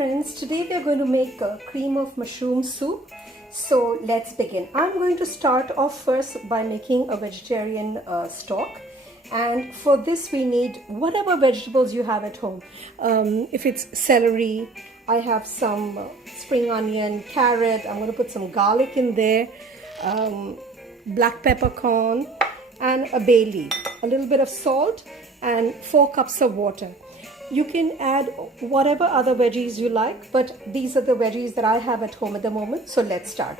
friends, today we are going to make a cream of mushroom soup. So let's begin. I'm going to start off first by making a vegetarian stock, and for this we need whatever vegetables you have at home. If it's celery, I have some spring onion, carrot, I'm going to put some garlic in there, black peppercorn and a bay leaf, a little bit of salt and 4 cups of water. You can add whatever other veggies you like, but these are the veggies that I have at home at the moment. So let's start.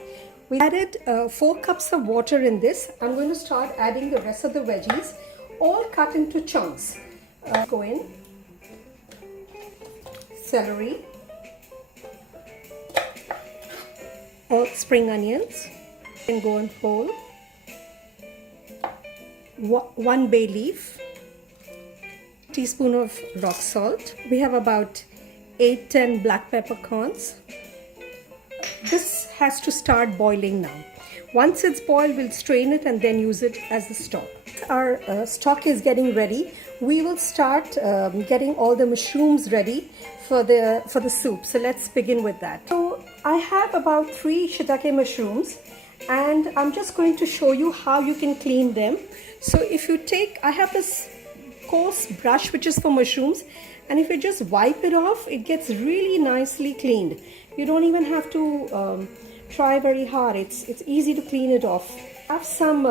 We added 4 cups of water in this. I'm going to start adding the rest of the veggies, all cut into chunks. Go in. Celery. Or spring onions. And go in whole. 1 bay leaf. Teaspoon of rock salt. We have about 8-10 black peppercorns. This has to start boiling now. Once it's boiled, we'll strain it and then use it as the stock. Our stock is getting ready. We will start getting all the mushrooms ready for the soup. So let's begin with that. So I have about 3 shiitake mushrooms, and I'm just going to show you how you can clean them. So if you take, I have this coarse brush which is for mushrooms, and if you just wipe it off, it gets really nicely cleaned. You don't even have to try very hard. It's easy to clean it off. I have some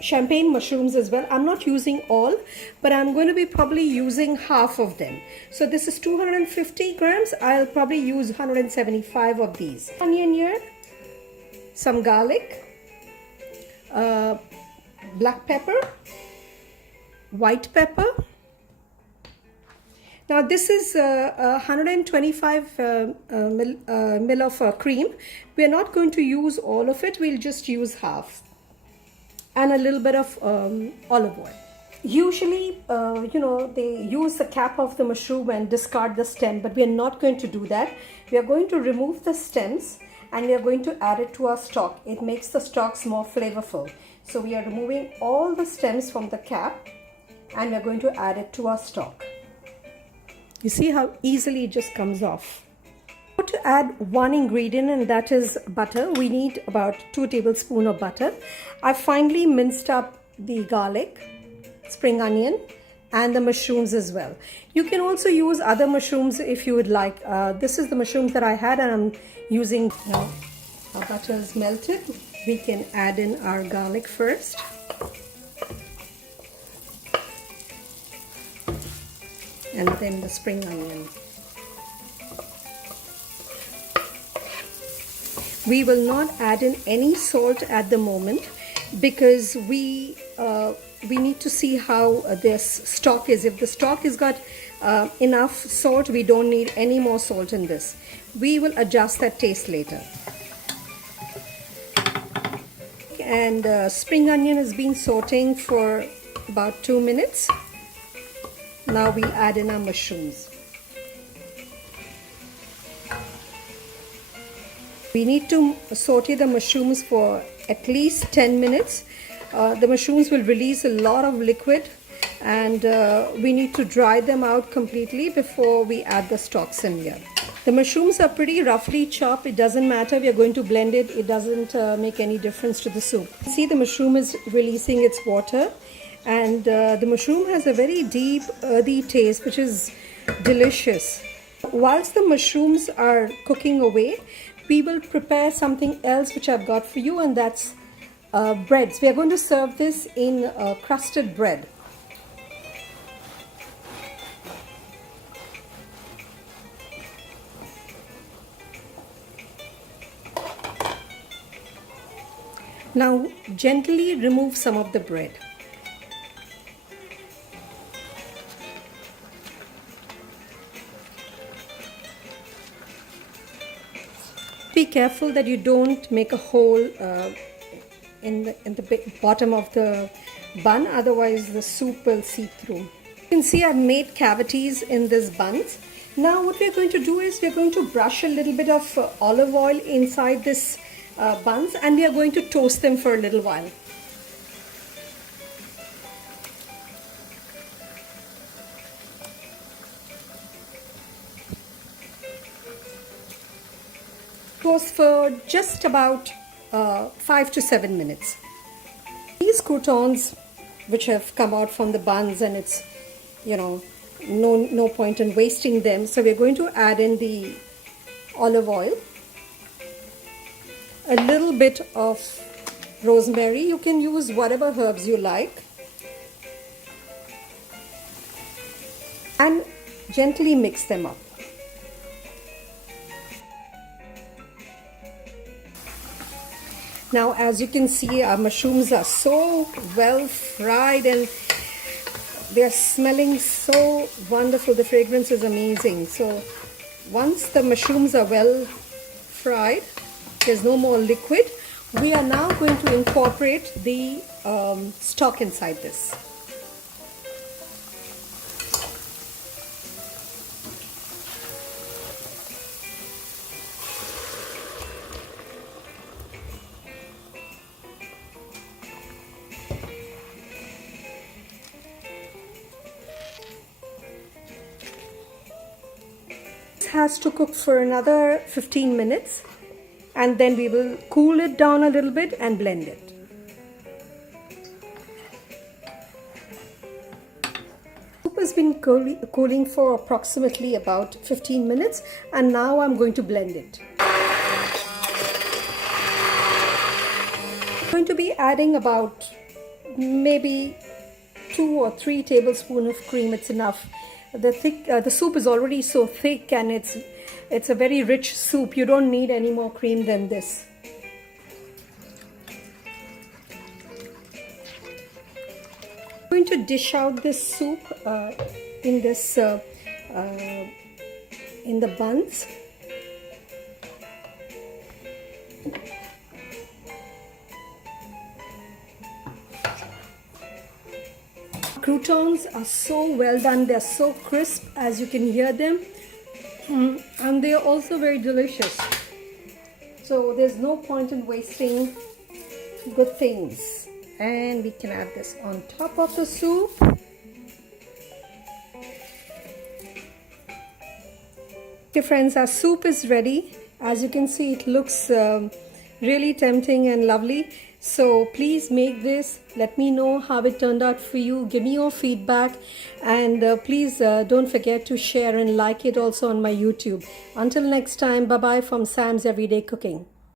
champagne mushrooms as well. I'm not using all, but I'm going to be probably using half of them. So this is 250 grams. I'll probably use 175 of these. Onion here, some garlic, black pepper, white pepper. Now this is 125 ml of cream. We are not going to use all of it. We'll just use half, and a little bit of olive oil. Usually, they use the cap of the mushroom and discard the stem, but we are not going to do that. We are going to remove the stems and we are going to add it to our stock. It makes the stocks more flavorful. So we are removing all the stems from the cap, and we're going to add it to our stock. You see how easily it just comes off. I'm going to add one ingredient, and that is butter. We need about 2 tablespoons of butter. I finely minced up the garlic, spring onion and the mushrooms as well. You can also use other mushrooms if you would like. This is the mushrooms that I had, and I'm using now. Our butter is melted. We can add in our garlic first. And then the spring onion. We will not add in any salt at the moment because we need to see how this stock is. If the stock has got enough salt, we don't need any more salt in this. We will adjust that taste later. And spring onion has been sauteing for about 2 minutes. Now we'll add in our mushrooms. We need to saute the mushrooms for at least 10 minutes. The mushrooms will release a lot of liquid, and we need to dry them out completely before we add the stocks in here. The mushrooms are pretty roughly chopped. It doesn't matter. We are going to blend it. It doesn't make any difference to the soup. See, the mushroom is releasing its water. And the mushroom has a very deep earthy taste, which is delicious. Whilst the mushrooms are cooking away, we will prepare something else which I've got for you, and that's breads. We are going to serve this in crusted bread. Now gently remove some of the bread. Be careful that you don't make a hole in the bottom of the bun, otherwise the soup will seep through. You can see I've made cavities in this buns. Now what we're going to do is we're going to brush a little bit of olive oil inside this buns, and we are going to toast them for a little while. toast for just about 5 to 7 minutes. These croutons which have come out from the buns, and it's, you know, no point in wasting them. So we're going to add in the olive oil, a little bit of rosemary. You can use whatever herbs you like, and gently mix them up. Now, as you can see, our mushrooms are so well fried and they're smelling so wonderful. The fragrance is amazing. So once the mushrooms are well fried, there's no more liquid. We are now going to incorporate the stock inside this. Has to cook for another 15 minutes, and then we will cool it down a little bit and blend it. Soup has been cooling for approximately about 15 minutes, and now I'm going to blend it. I'm going to be adding about maybe 2 or 3 tablespoons of cream. It's enough. The soup is already so thick, and it's a very rich soup. You don't need any more cream than this. I'm going to dish out this soup in the buns. Croutons are so well done. They're so crisp, as you can hear them, and they are also very delicious. So there's no point in wasting good things. And we can add this on top of the soup. Okay friends, our soup is ready. As you can see, it looks really tempting and lovely. So please make this. Let me know how it turned out for you. Give me your feedback, and please don't forget to share and like it also on my YouTube. Until next time, bye bye from Sam's Everyday Cooking.